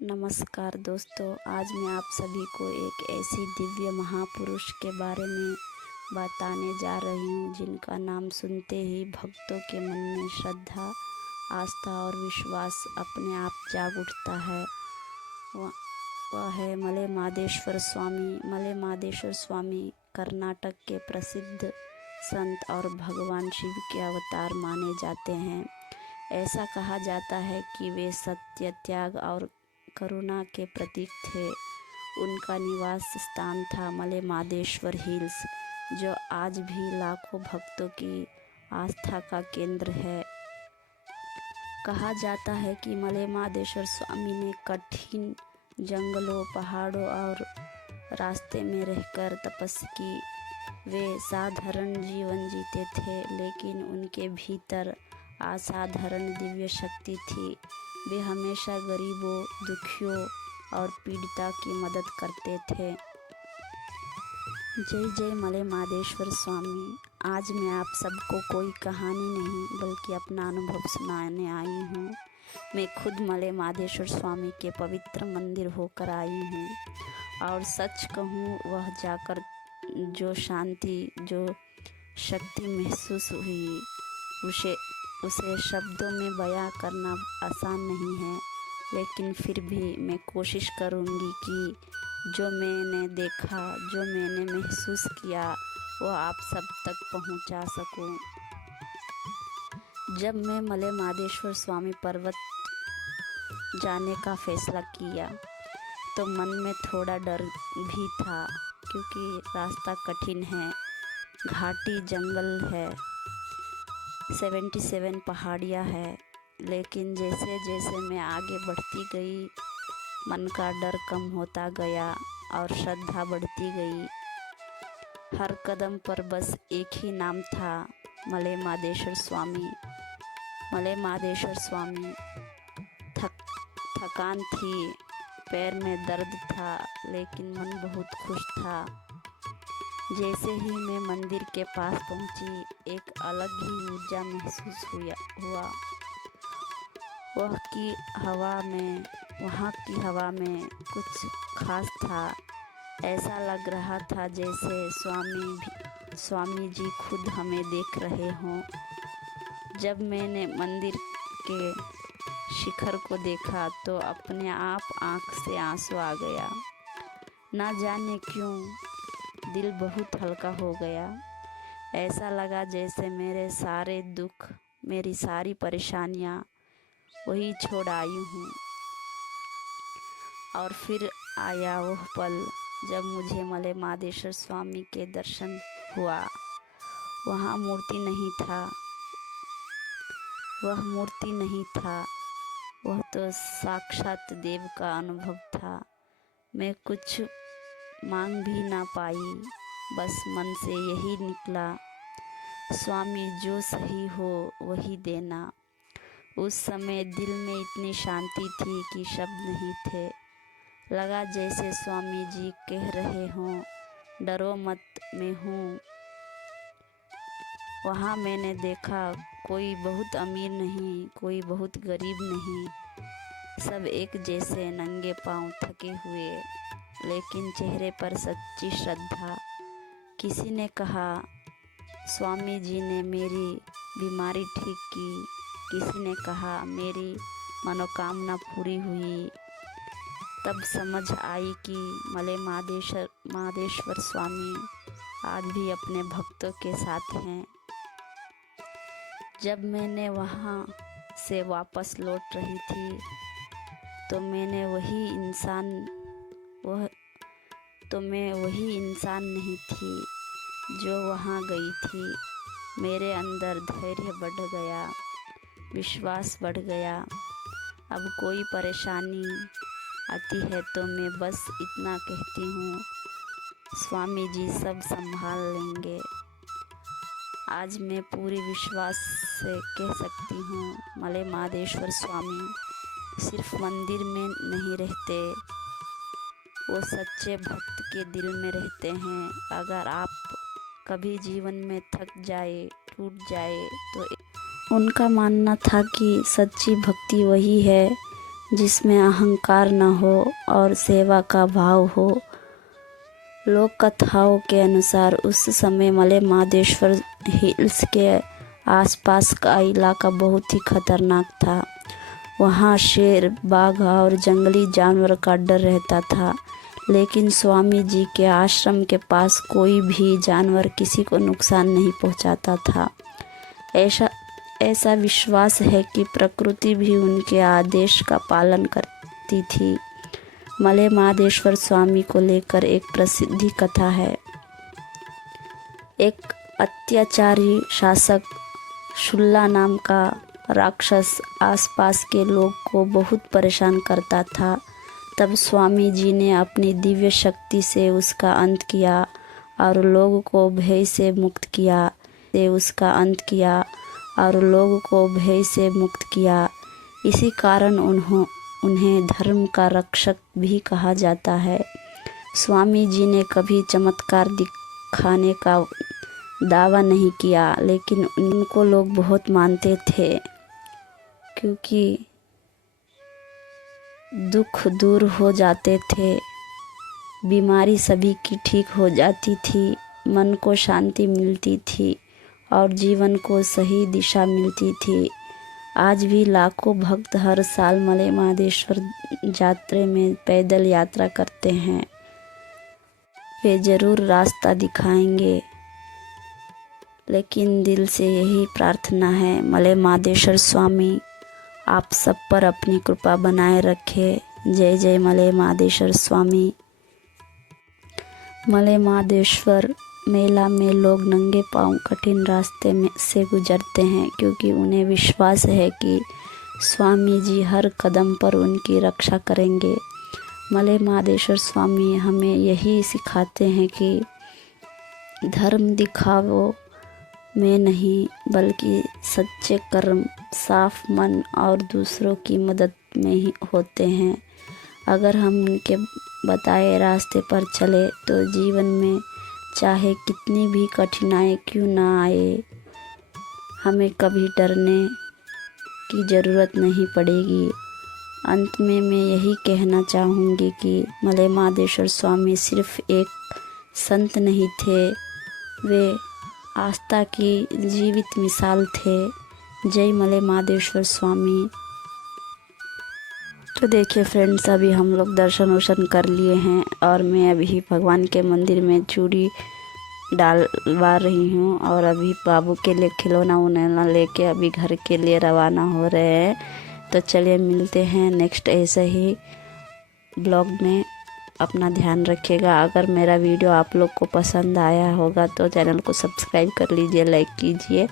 नमस्कार दोस्तों, आज मैं आप सभी को एक ऐसी दिव्य महापुरुष के बारे में बताने जा रही हूँ जिनका नाम सुनते ही भक्तों के मन में श्रद्धा, आस्था और विश्वास अपने आप जाग उठता है। वह वह है मले महादेश्वर स्वामी। मले महादेश्वर स्वामी कर्नाटक के प्रसिद्ध संत और भगवान शिव के अवतार माने जाते हैं। ऐसा कहा जाता है कि वे सत्य, त्याग और करुणा के प्रतीक थे। उनका निवास स्थान था मले महादेश्वर हिल्स, जो आज भी लाखों भक्तों की आस्था का केंद्र है। कहा जाता है कि मले महादेश्वर स्वामी ने कठिन जंगलों, पहाड़ों और रास्ते में रहकर तपस्या की। वे साधारण जीवन जीते थे, लेकिन उनके भीतर असाधारण दिव्य शक्ति थी। वे हमेशा गरीबों, दुखियों और पीड़िता की मदद करते थे। जय जय मले महादेश्वर स्वामी। आज मैं आप सबको कोई कहानी नहीं बल्कि अपना अनुभव सुनाने आई हूँ। मैं खुद मले महादेश्वर स्वामी के पवित्र मंदिर होकर आई हूँ, और सच कहूँ, वह जाकर जो शांति, जो शक्ति महसूस हुई, उसे शब्दों में बयां करना आसान नहीं है। लेकिन फिर भी मैं कोशिश करूँगी कि जो मैंने देखा, जो मैंने महसूस किया, वो आप सब तक पहुंचा सकूं। जब मैं मले महादेश्वर स्वामी पर्वत जाने का फैसला किया तो मन में थोड़ा डर भी था, क्योंकि रास्ता कठिन है, घाटी जंगल है, 77 पहाड़ियाँ है। लेकिन जैसे जैसे मैं आगे बढ़ती गई, मन का डर कम होता गया और श्रद्धा बढ़ती गई। हर कदम पर बस एक ही नाम था, मले महादेश्वर स्वामी। मले महादेश्वर स्वामी। थकान थी, पैर में दर्द था, लेकिन मन बहुत खुश था। जैसे ही मैं मंदिर के पास पहुंची, एक अलग ही ऊर्जा महसूस हुआ। वहाँ की हवा में कुछ खास था। ऐसा लग रहा था जैसे स्वामी जी खुद हमें देख रहे हों। जब मैंने मंदिर के शिखर को देखा तो अपने आप आँख से आंसू आ गया। ना जाने क्यों दिल बहुत हल्का हो गया। ऐसा लगा जैसे मेरे सारे दुख, मेरी सारी परेशानियाँ वही छोड़ आई हूँ। और फिर आया वह पल जब मुझे मले महादेश्वर स्वामी के दर्शन हुआ। वह मूर्ति नहीं था, वह तो साक्षात देव का अनुभव था। मैं कुछ मांग भी ना पाई, बस मन से यही निकला, स्वामी जो सही हो वही देना। उस समय दिल में इतनी शांति थी कि शब्द नहीं थे। लगा जैसे स्वामी जी कह रहे हों, डरो मत, मैं हूँ। वहाँ मैंने देखा, कोई बहुत अमीर नहीं, कोई बहुत गरीब नहीं, सब एक जैसे नंगे पांव थके हुए, लेकिन चेहरे पर सच्ची श्रद्धा। किसी ने कहा, स्वामी जी ने मेरी बीमारी ठीक की। किसी ने कहा, मेरी मनोकामना पूरी हुई। तब समझ आई कि मले महादेश्वर स्वामी आज भी अपने भक्तों के साथ हैं। जब मैंने वहाँ से वापस लौट रही थी तो मैं वही इंसान नहीं थी जो वहाँ गई थी। मेरे अंदर धैर्य बढ़ गया, विश्वास बढ़ गया। अब कोई परेशानी आती है तो मैं बस इतना कहती हूँ, स्वामी जी सब संभाल लेंगे। आज मैं पूरी विश्वास से कह सकती हूँ, मले महादेश्वर स्वामी सिर्फ मंदिर में नहीं रहते, वो सच्चे भक्त के दिल में रहते हैं। अगर आप कभी जीवन में थक जाए, टूट जाए, तो उनका मानना था कि सच्ची भक्ति वही है जिसमें अहंकार न हो और सेवा का भाव हो। लोक कथाओं के अनुसार उस समय मले महादेश्वर हिल्स के आसपास का इलाका बहुत ही खतरनाक था। वहाँ शेर, बाघ और जंगली जानवर का डर रहता था, लेकिन स्वामी जी के आश्रम के पास कोई भी जानवर किसी को नुकसान नहीं पहुँचाता था। ऐसा विश्वास है कि प्रकृति भी उनके आदेश का पालन करती थी। मले महादेश्वर स्वामी को लेकर एक प्रसिद्ध कथा है। एक अत्याचारी शासक शुल्ला नाम का राक्षस आसपास के लोग को बहुत परेशान करता था। तब स्वामी जी ने अपनी दिव्य शक्ति से उसका अंत किया और लोगों को भय से मुक्त किया। इसी कारण उन्हें धर्म का रक्षक भी कहा जाता है। स्वामी जी ने कभी चमत्कार दिखाने का दावा नहीं किया, लेकिन उनको लोग बहुत मानते थे, क्योंकि दुख दूर हो जाते थे, बीमारी सभी की ठीक हो जाती थी, मन को शांति मिलती थी और जीवन को सही दिशा मिलती थी। आज भी लाखों भक्त हर साल मले महादेश्वर यात्रा में पैदल यात्रा करते हैं। वे जरूर रास्ता दिखाएंगे, लेकिन दिल से यही प्रार्थना है, मले महादेश्वर स्वामी आप सब पर अपनी कृपा बनाए रखे। जय जय मले महादेश्वर स्वामी। मले महादेश्वर मेला में लोग नंगे पांव कठिन रास्ते में से गुजरते हैं, क्योंकि उन्हें विश्वास है कि स्वामी जी हर कदम पर उनकी रक्षा करेंगे। मले महादेश्वर स्वामी हमें यही सिखाते हैं कि धर्म दिखावों में नहीं, बल्कि सच्चे कर्म, साफ मन और दूसरों की मदद में ही होते हैं। अगर हम उनके बताए रास्ते पर चले तो जीवन में चाहे कितनी भी कठिनाई क्यों ना आए, हमें कभी डरने की ज़रूरत नहीं पड़ेगी। अंत में मैं यही कहना चाहूँगी कि मले महादेश्वर स्वामी सिर्फ एक संत नहीं थे, वे आस्था की जीवित मिसाल थे। जय मले महादेश्वर स्वामी। तो देखिए फ्रेंड्स, अभी हम लोग दर्शन कर लिए हैं और मैं अभी भगवान के मंदिर में चूड़ी डालवा रही हूँ और अभी बाबू के लिए खिलौना उलौना लेके अभी घर के लिए रवाना हो रहे हैं। तो चलिए मिलते हैं नेक्स्ट ऐसे ही ब्लॉग में। अपना ध्यान रखिएगा। अगर मेरा वीडियो आप लोग को पसंद आया होगा तो चैनल को सब्सक्राइब कर लीजिए, लाइक कीजिए।